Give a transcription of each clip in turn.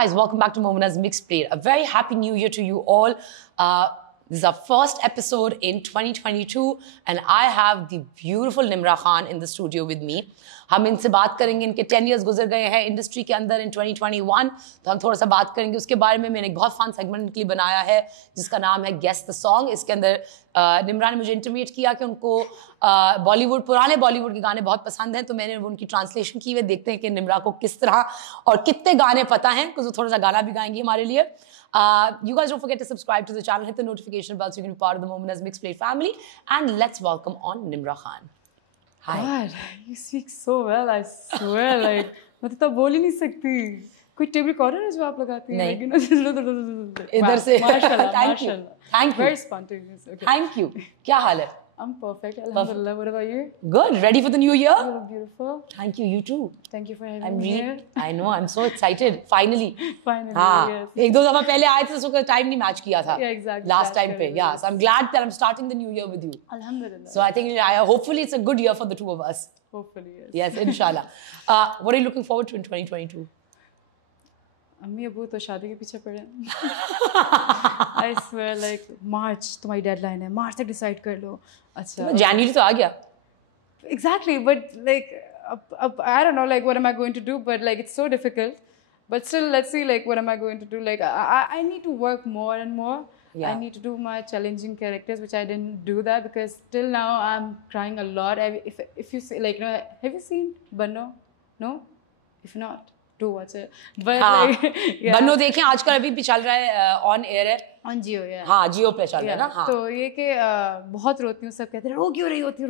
guys, welcome back to Momina's Mixed Plate. A very happy new year to you all. This is our first episode in 2022 and I have the beautiful Nimra Khan in the studio with me. हम इनसे बात करेंगे, इनके 10 years गुजर गए हैं industry के अंदर in 2021, तो हम थोड़ा सा बात करेंगे उसके बारे में. मैंने एक बहुत फन सेगमेंट इनके लिए बनाया है जिसका नाम है गेस द सॉन्ग. इसके अंदर निम्रा ने मुझे इंटीमेट किया कि उनको पुराने बॉलीवुड के गाने बहुत पसंद हैं, तो मैंने उनकी ट्रांसलेशन की हुई. देखते हैं कि निम्रा को किस तरह और कितने गाने पता हैं, कुछ थोड़ा सा गाना भी गाएंगी हमारे लिए. You guys don't forget to subscribe to the channel, hit the notification bell so you can be part of the Momina's Mixed Plate family. And let's welcome on Nimra Khan. Hi. God, you speak so well, I swear. Like, मैं तो बोल ही नहीं सकती. कोई tape recorder है जो आप लगाती हैं? नहीं. इधर से. माशाल्लाह. Thank you. Thank you. Very spontaneous. Okay. Thank you. क्या हाल है? I'm perfect. Alhamdulillah. What about you? Good. Ready for the new year? You look beautiful. Thank you. You too. Thank you for having me here. I know. I'm so excited. Finally. Finally. हाँ. Yes. एक दो दफा पहले आए थे तो उसका time नहीं मैच किया था. Yeah, exactly. Last time पे. Yeah. So I'm glad that I'm starting the new year with you. Alhamdulillah. So I think hopefully it's a good year for the two of us. Hopefully, yes. Yes, inshallah. What are you looking forward to in 2022? अम्मी अबू तो शादी के पीछे पड़े हैं. I swear, like March तुम्हारी deadline है. March तक decide कर लो. अच्छा. January तो आ गया. Exactly, but like I don't know, like what am I going to do? But like it's so difficult. But still, let's see, like what am I going to do? Like I need to work more and more. Yeah. I need to do my challenging characters, which I didn't do that because till now I'm crying a lot. If you see, like, you know, have you seen Banno? No? If not, do watch it. But like, yeah. बन्नो देखें, आजकल अभी भी चल रहा है, on air है. On Jio, yeah. हाँ, जियो पे चल रहा है ना. हाँ. तो ये कि बहुत रोती हूँ, सब कहते हैं रो क्यों रही होती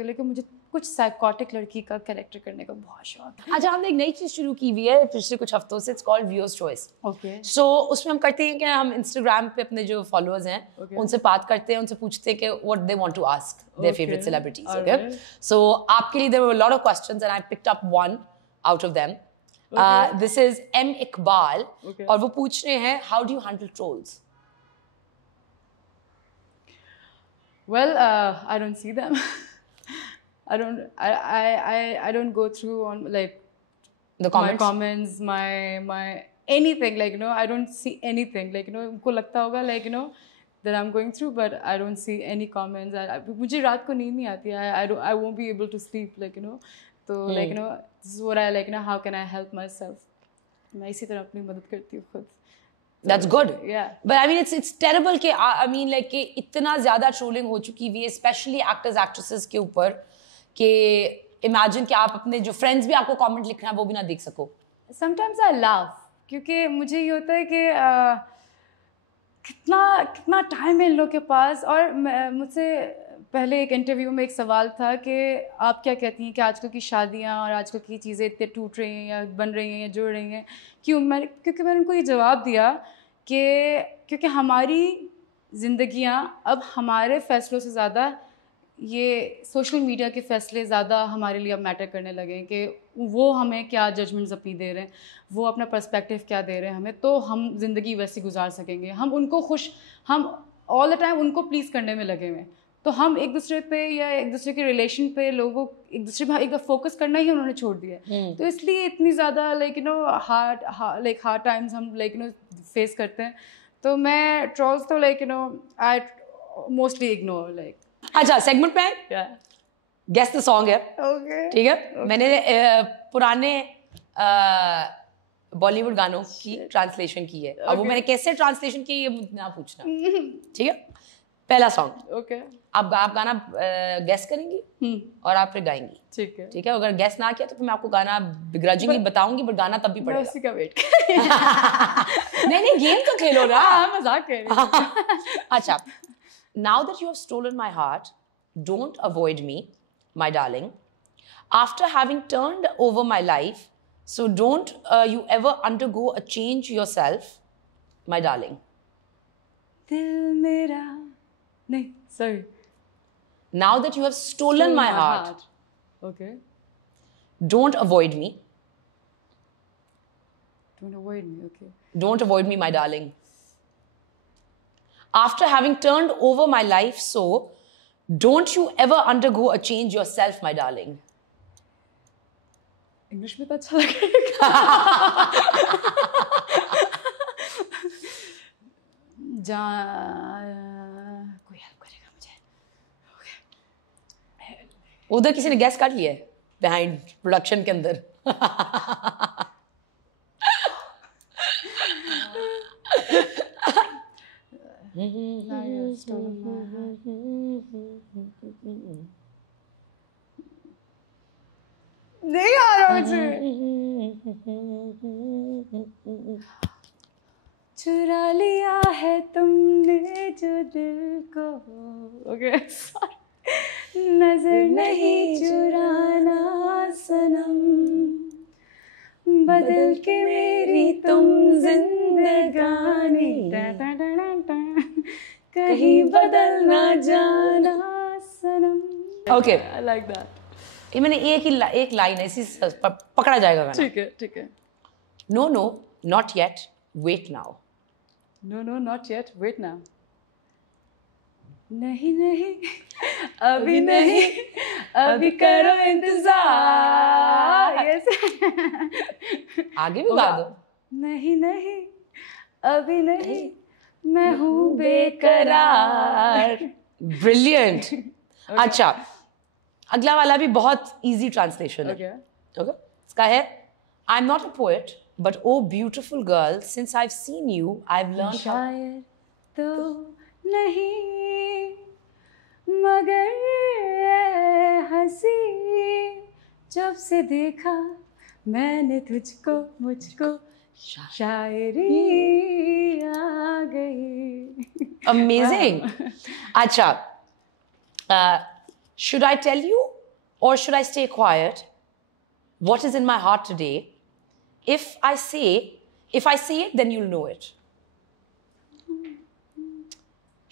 है, लेकिन मुझे कुछ साइकोटिक लड़की का कैरेक्टर करने का बहुत शौक है. अच्छा, हमने एक नई चीज शुरू की हुई है पिछले कुछ हफ्तों से. It's called viewers choice. Okay. So उसमें हम करते हैं कि हम इंस्टाग्राम पे अपने जो फॉलोअर्स हैं उनसे बात करते हैं, उनसे पूछते हैं कि what they want to ask their favourite celebrities. Okay. So आपके लिए there were a lot of questions and I picked up one out of them. This is M Iqbal और वो पूछ रहे हैं how do you handle trolls. Well, I don't see them. I don't go through on like the comments, my comments, my anything, like, you know, I don't see anything, like, you know, उनको लगता होगा, like, you know, that I'm going through, but I don't see any comments. मुझे रात को नींद नहीं आती है. I won't be able to sleep, like, you know. तो like, you know, this is what I like, you know, how can I help myself? मैं इसी तरह अपनी मदद करती हूँ खुद. That's good. Yeah. But I mean, it's terrible कि I mean like कि इतना ज़्यादा trolling हो चुकी हुई है, especially actors actresses के ऊपर, कि imagine कि आप अपने जो friends भी आपको comment लिखना है वो भी ना देख सको. Sometimes I laugh क्योंकि मुझे ये होता है कि कितना टाइम है इन लोगों के पास. और मुझसे पहले एक इंटरव्यू में एक सवाल था कि आप क्या कहती हैं कि आजकल की शादियां और आजकल की चीज़ें इतने टूट रही हैं या बन रही हैं या जुड़ रही हैं क्योंकि मैंने उनको ये जवाब दिया कि क्योंकि हमारी ज़िंदगियां अब हमारे फ़ैसलों से ज़्यादा ये सोशल मीडिया के फ़ैसले ज़्यादा हमारे लिए अब मैटर करने लगे हैं कि वो हमें क्या जजमेंट्स अपनी दे रहे हैं, वो अपना पर्सपेक्टिव क्या दे रहे हैं हमें, तो हम ज़िंदगी वैसी गुजार सकेंगे. हम ऑल द टाइम उनको प्लीज़ करने में लगे हुए, तो हम एक दूसरे पे या एक दूसरे के रिलेशन पे लोगों एक दूसरे पे एक फोकस करना ही उन्होंने छोड़ दिया. तो इसलिए इतनी ज़्यादा like you no hard times हम लाइक यू नो फेस करते हैं. तो मैं ट्रोल्स तो like you know I mostly ignore like. अच्छा, सेगमेंट में गेस द सॉन्ग है. ओके. ठीक है. मैंने पुराने बॉलीवुड गानों की ट्रांसलेशन की है. अब वो मैंने कैसे ट्रांसलेशन की ये ना पूछना. ठीक है. पहला सॉन्ग. ओके. आप गाना गेस करेंगी और आप फिर गाएंगी. ठीक है. ठीक है. अगर गेस ना किया तो फिर मैं आपको गाना बिग्रजिंगली बताऊंगी, बट गाना तब भी पड़ेगा. मैं उसी का वेट नहीं, गेम तो खेलो ना. मजाक कर रही हूं. अच्छा. Now that you have stolen my heart, don't avoid me, my darling. After having turned over my life, so don't you ever undergo a change yourself, my darling. दिल मेरा नहीं, sorry. Now that you have stolen my heart, okay. Don't avoid me. Don't avoid me, okay. Don't avoid me, my darling. After having turned over my life, so don't you ever undergo a change yourself, my darling. English में तो अच्छा लगेगा. कोई help करेगा मुझे? उधर किसी ने गैस कर लिया है बिहाइंड प्रोडक्शन के अंदर? Now you've stolen my heart. नहीं आ रहा मुझे। चुरा लिया है तुमने जो दिल को, ओके नजर नहीं चुराना सनम, बदल के मेरी तुम जिंदगानी, कहीं बदल ना जाना सनम। Okay. I like that. ये मैंने एक लाइन है, इसी से पकड़ा जाएगा गाना। ठीक है। No, no, not yet. Wait now. No, not yet. Wait now. नहीं, अभी नहीं, अभी करो इंतजार। Yes. आगे भी गा दो। नहीं, अभी नहीं, मैं हूँ बेकरार। Brilliant. अच्छा, अगला वाला भी बहुत easy translation है। Okay. इसका है, I'm not a poet, but oh beautiful girl, since I've seen you, I've learned how. शायर तो नहीं मगर हंसी, जब से देखा मैंने तुझको, मुझको शायरी आ गई। Amazing. अच्छा, should I tell you or should I stay quiet? What is in my heart today? If I say it, then you'll know it.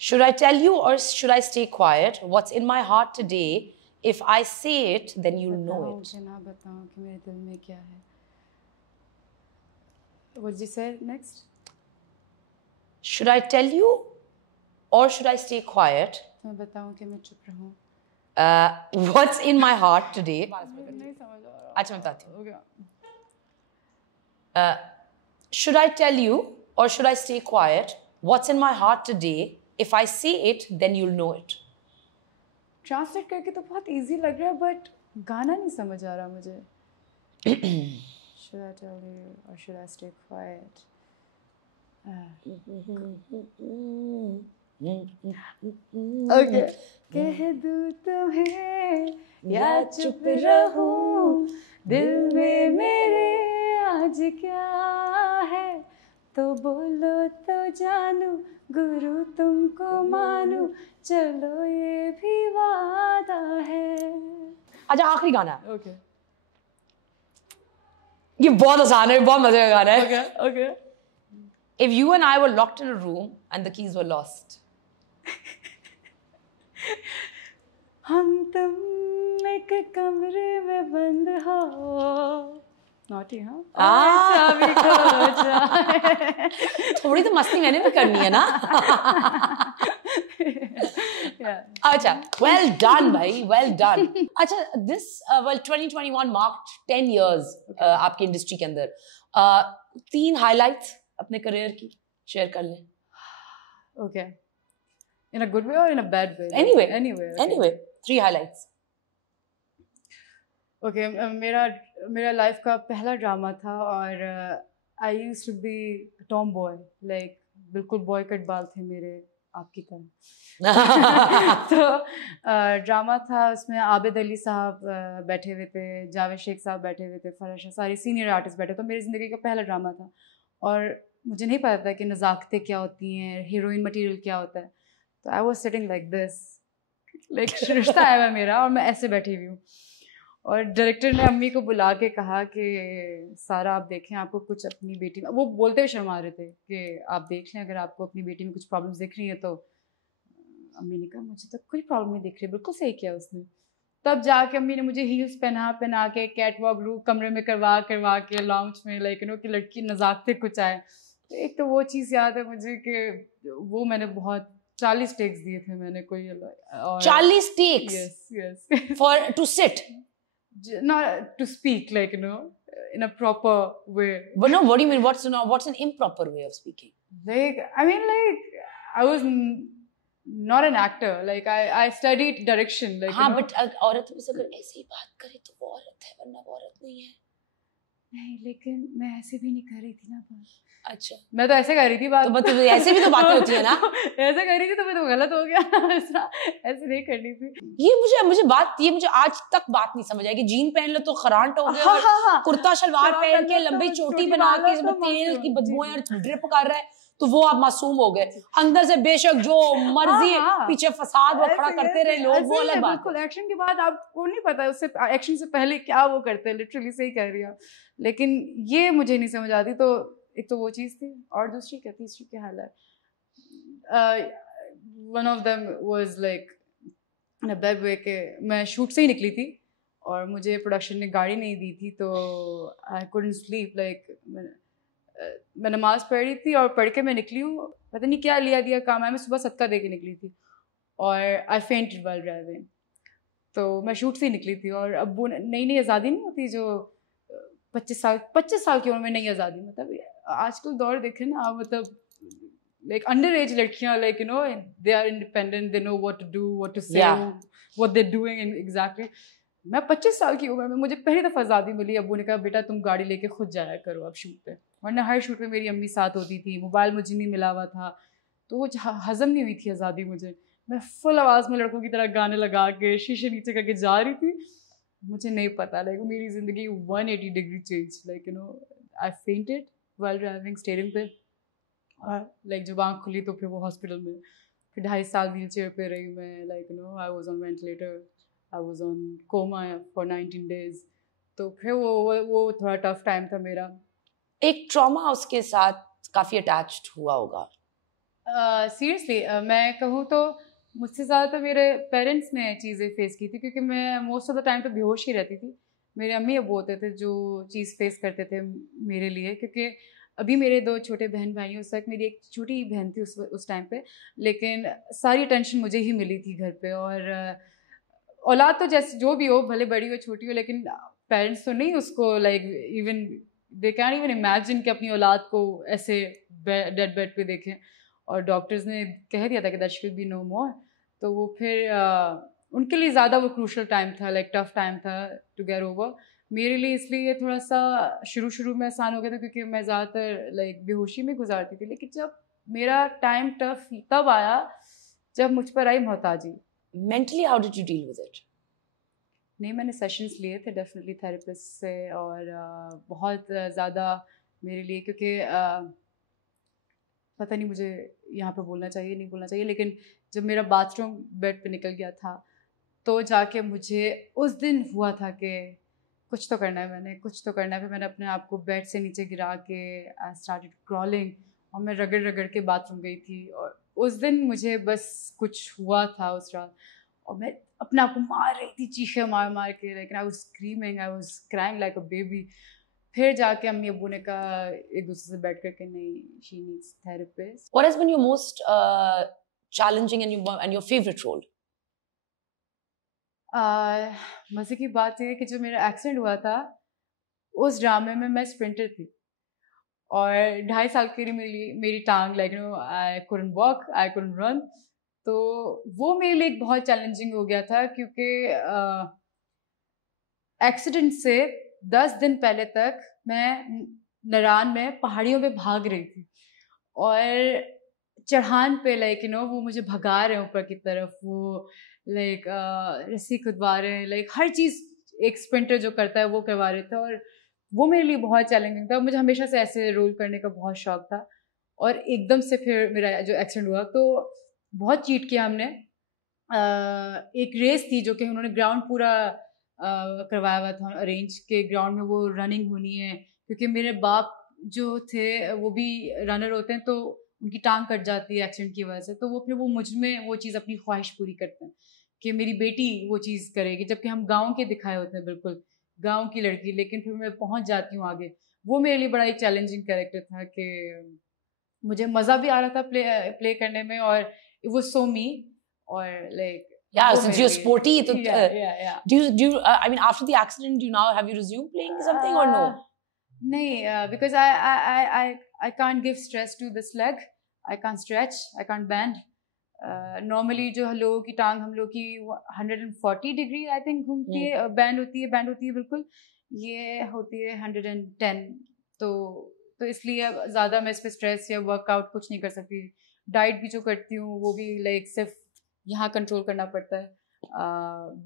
Should I tell you or should I stay quiet? What's in my heart today? If I say it, then you'll know it. ना बताऊं कि मेरे दिल में क्या है। What did you say next? Should I tell you or should I stay quiet? मैं बताऊं कि मैं चुप रहूं? What's in my heart today? नहीं समझ आ रहा। अच्छा मैं बताती हूँ। Okay. Should I tell you or should I stay quiet? What's in my heart today? If I say it, then you'll know it. Translate करके तो बहुत इजी लग रहा है, बट गाना नहीं समझ आ रहा मुझे। Should I tell you or should I stay quiet? Okay. कह दूँ तुम्हें या चुप रहूं, दिल में मेरे आज क्या है, तो बोलो तो जानू, गुरु तुमको मानू, चलो ये भी वादा है। अच्छा आखिरी गाना है। Okay. ये बहुत आसान है, बहुत मजे का गाना है। Okay. If you and I were locked in a room and the keys were lost. हम तुम एक कमरे में बंद हो, नॉटी हाँ? चाबी खो जाए। थोड़ी तो मस्ती मैंने भी करनी है ना। अच्छा, well done भाई, well done. अच्छा, this 2021 marked 10 years आपकी इंडस्ट्री के अंदर। 3 highlights अपने करियर की शेयर कर लें। Okay. In a good way or in a bad way? Anyway. Okay. Anyway, 3 highlights. Okay, मेरा लाइफ का पहला ड्रामा था और I used to be tomboy, like बिल्कुल बॉय कट बाल थे मेरे, आपकी तरह। तो ड्रामा था, उसमें आबिद अली साहब बैठे हुए थे, जावेद शेख साहब बैठे हुए थे, फराशा, सारे सीनियर आर्टिस्ट बैठे। तो मेरी ज़िंदगी का पहला ड्रामा था और मुझे नहीं पता था कि नज़ाकतें क्या होती हैं, हीरोइन मटेरियल क्या होता है। तो I was sitting like this, like रिश्ता आया हुआ मेरा और मैं ऐसे बैठी हुई हूँ। और डायरेक्टर ने अम्मी को बुला के कहा कि सारा आप देखें, आपको कुछ अपनी बेटी में, वो बोलते हुए शर्मा रहे थे कि आप देख लें, अगर आपको अपनी बेटी में कुछ प्रॉब्लम्स दिख रही हैं तो। अम्मी ने कहा मुझे तो कोई प्रॉब्लम नहीं दिख रही, बिल्कुल सही किया उसने। तब जाके अम्मी ने मुझे हील्स पहना के कैट वॉक रूम कमरे में करवा के लाउंज में, लाइक यू नो कि लड़की नज़ाकते कुछ आए। एक तो वो चीज़ याद है मुझे कि वो मैंने बहुत 40 टेक्स दिए थे मैंने, कोई और 40 takes? Yes. For to sit? Not to speak, like, you know, in a proper way. But no, what do you mean? What's an improper way of speaking? Like, I mean, like, I was not an actor. Like I studied direction. Like हाँ, but औरत में से अगर ऐसे ही बात करे तो वो औरत है, वरना वो औरत नहीं है. नहीं, लेकिन मैं ऐसे भी नहीं कर रही थी ना बात. अच्छा, मैं तो ऐसे कर रही थी बात. तो ऐसे भी तो बातें होती है ना. ऐसे कर रही थी तो मैं तो गलत हो गया. ऐसे नहीं करनी थी. ये मुझे आज तक बात नहीं समझ आई कि जीन पहन लो तो खरांट हो गए, और कुर्ता शलवार पहन के लंबी चोटी बना के तेल की बदबू और ड्रिप कर रहा है तो वो आप मासूम हो गए. अंदर से बेशक जो मर्जी पीछे फसाद वो खड़ा करते रहे लोग, वो अलग बात है. एक्शन के बाद आपको नहीं पता उससे एक्शन से पहले क्या वो करते हैं. लिटरली सही कह रही है. लेकिन ये मुझे नहीं समझ आती. तो एक तो वो चीज़ थी, और दूसरी क्या, तीसरी क्या हाल है. One of them was like in a bad way के मैं शूट से ही निकली थी और मुझे प्रोडक्शन ने गाड़ी नहीं दी थी, तो आई कुडंट स्लीप. लाइक मैं नमाज पढ़ रही थी और पढ़ के मैं निकली हूँ, पता नहीं क्या लिया दिया काम है. मैं सुबह सदका दे के निकली थी और आई फेंटेड व्हाइल ड्राइविंग. तो मैं शूट से ही निकली थी और अब वो नई नई आज़ादी नहीं होती जो 25 साल की उम्र में नई आज़ादी. मतलब आजकल दौर देखे ना, मतलब लाइक अंडर एज लड़कियाँ, like you know they are independent, they know what to do, what to say, what they doing exactly. मैं 25 साल की उम्र में मुझे पहली दफ़ा आज़ादी मिली. अब्बू ने कहा बेटा तुम गाड़ी लेके खुद जाया करो अब शूट पे, वरना हर शूट पे मेरी अम्मी साथ होती थी. मोबाइल मुझे नहीं मिला हुआ था, तो वो हज़म नहीं हुई थी आज़ादी मुझे. मैं फुल आवाज़ में लड़कों की तरह गाने लगा के शीशे नीचे करके जा रही थी. मुझे नहीं पता, लाइक मेरी ज़िंदगी 180 degree change. Like you know I fainted while driving steering पे, और लाइक जब आँख खुली तो फिर वो हॉस्पिटल में. फिर 2.5 साल व्हील चेयर पे रही मैं. Like you know I was on ventilator, I was on coma for 19 days. तो फिर वो थोड़ा टफ टाइम था मेरा. एक ट्रॉमा उसके साथ काफ़ी अटैच्ड हुआ होगा. सीरियसली मैं कहूँ तो मुझसे ज़्यादा तो मेरे पेरेंट्स ने चीज़ें फेस की थी, क्योंकि मैं मोस्ट ऑफ द टाइम तो बेहोश ही रहती थी. मेरे अम्मी अब्बू होते थे जो चीज़ फेस करते थे मेरे लिए, क्योंकि अभी मेरे 2 छोटे बहन भाई हैं. उस वक्त मेरी एक छोटी बहन थी उस टाइम पे, लेकिन सारी टेंशन मुझे ही मिली थी घर पे. और औलाद तो जैसे जो भी हो, भले बड़ी हो छोटी हो, लेकिन पेरेंट्स तो नहीं उसको like even they can even imagine कि अपनी औलाद को ऐसे डेड बेड पे देखें. और डॉक्टर्स ने कह दिया था कि दैट शुड बी नो मोर. तो वो फिर उनके लिए ज़्यादा वो क्रूशल टाइम था, लाइक टफ टाइम था टू गेट ओवर. मेरे लिए इसलिए थोड़ा सा शुरू में आसान हो गया था, क्योंकि मैं ज़्यादातर लाइक बेहोशी में गुजारती थी. लेकिन जब मेरा टाइम टफ तब आया जब मुझ पर आई मोहताजी. Mentally, how did you deal with it? नहीं, मैंने सेशंस लिए थे डेफिनेटली थेरेपिस्ट से, और बहुत ज़्यादा मेरे लिए, क्योंकि पता नहीं मुझे यहाँ पे बोलना चाहिए नहीं बोलना चाहिए, लेकिन जब मेरा बाथरूम बेड पे निकल गया था तो जाके मुझे उस दिन हुआ था कि कुछ तो करना है, कुछ तो करना है. फिर मैंने अपने आप को बेड से नीचे गिरा के आई स्टार्टेड क्रॉलिंग, और मैं रगड़ के बाथरूम गई थी. और उस दिन मुझे बस कुछ हुआ था उस रात, और मैं अपने आप को मार रही थी, चीखे मार के. लेकिन I was screaming, I was crying like a baby. फिर जाके अम्मी अब्बू ने कहा एक दूसरे से बैठ करके, नहीं, she needs therapist. What has been your most challenging and your favorite role? मज़े की बात यह है कि जो मेरा एक्सीडेंट हुआ था उस ड्रामे में मैं स्प्रिंटर थी, और 2.5 साल के लिए मेरी टांग, like you know, I couldn't walk, I couldn't run. तो वो मेरे लिए एक बहुत चैलेंजिंग हो गया था, क्योंकि एक्सीडेंट से 10 दिन पहले तक मैं नारायण में पहाड़ियों पे भाग रही थी, और चढ़ान पे लाइक यू नो वो मुझे भगा रहे हैं ऊपर की तरफ, वो लाइक रस्सी खुदवा रहे हैं, लाइक हर चीज़ एक स्प्रिंटर जो करता है वो करवा रहे थे. और वो मेरे लिए बहुत चैलेंजिंग था. मुझे हमेशा से ऐसे रोल करने का बहुत शौक था, और एकदम से फिर मेरा जो एक्सीडेंट हुआ तो बहुत चीट किया हमने. एक रेस थी जो कि उन्होंने ग्राउंड पूरा करवाया हुआ था अरेंज, के ग्राउंड में वो रनिंग होनी है, क्योंकि मेरे बाप जो थे वो भी रनर होते हैं, तो उनकी टांग कट जाती है एक्सीडेंट की वजह से. तो वो फिर वो मुझ में वो चीज़ अपनी ख्वाहिश पूरी करते हैं कि मेरी बेटी वो चीज़ करेगी, जबकि हम गांव के दिखाए होते हैं, बिल्कुल गांव की लड़की. लेकिन फिर मैं पहुंच जाती हूँ आगे. वो मेरे लिए बड़ा ही चैलेंजिंग कैरेक्टर था कि मुझे मज़ा भी आ रहा था प्ले करने में, और इट वाज सो मी. और like since you're sporty, do you I mean, after the accident, have you resumed playing something or no? नहीं, because I can't give stress to this leg. I can't stretch, I can't bend. Normally जो लोगों की टांग हम लोग की 140 degree I think घूमती है, बैंड होती है बिल्कुल, ये होती है 110. तो इसलिए अब ज़्यादा मैं इस पर स्ट्रेस या वर्कआउट कुछ नहीं कर सकती. डाइट भी जो करती हूँ वो भी लाइक सिर्फ यहाँ कंट्रोल करना पड़ता है,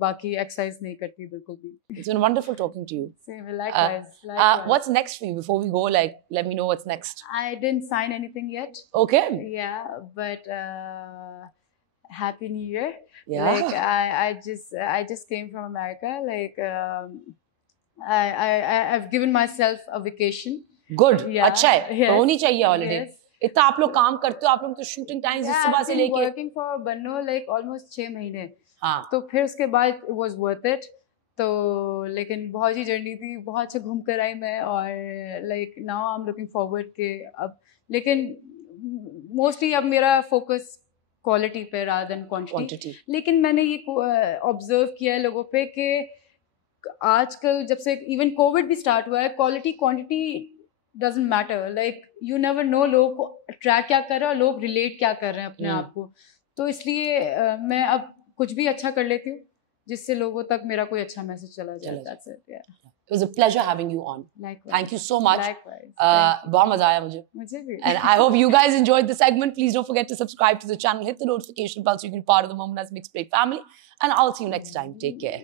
बाकी एक्सरसाइज नहीं करती बिल्कुल भी. It's been wonderful talking to you. Same, likewise. What's next for you? Before we go, like, let me know what's next. I didn't sign anything yet. Okay. Yeah, but Happy New Year. Yeah. Like I just came from America. Like I've given myself a vacation. Good. Yeah. अच्छा है. Yes. होनी चाहिए holiday. Yes. इतना आप लोग काम करते हो, आप लोग तो शूटिंग टाइम्स सुबह से लेके. working for Banno like almost 6 महीने. हाँ. तो फिर उसके बाद it was worth it. तो लेकिन बहुत ही जर्नी थी, बहुत अच्छा घूम कर आई मैं, और like now I am looking forward के अब, लेकिन मोस्टली अब मेरा फोकस क्वालिटी पे rather than क्वांटिटी. लेकिन मैंने ये ऑब्जर्व किया है लोगों पे कि आजकल जब से इवन कोविड भी स्टार्ट हुआ है, quality quantity doesn't matter. Like you never know लोग ट्रैक क्या कर रहे हैं और लोग रिलेट क्या कर रहे हैं अपने आप को. तो इसलिए मैं अब कुछ भी अच्छा कर लेती हूँ जिससे लोगों तक मेरा कोई अच्छा मैसेज चला जाए. That's it. Yeah. It was a pleasure having you on. Likewise. Thank you so much. Likewise. बहुत मजा आया मुझे भी. And I hope you guys enjoyed the segment. Please don't forget to subscribe to the channel, hit the notification bell so you can be part of the Moment as Mixed Plate family. And I'll see you next time. Take care.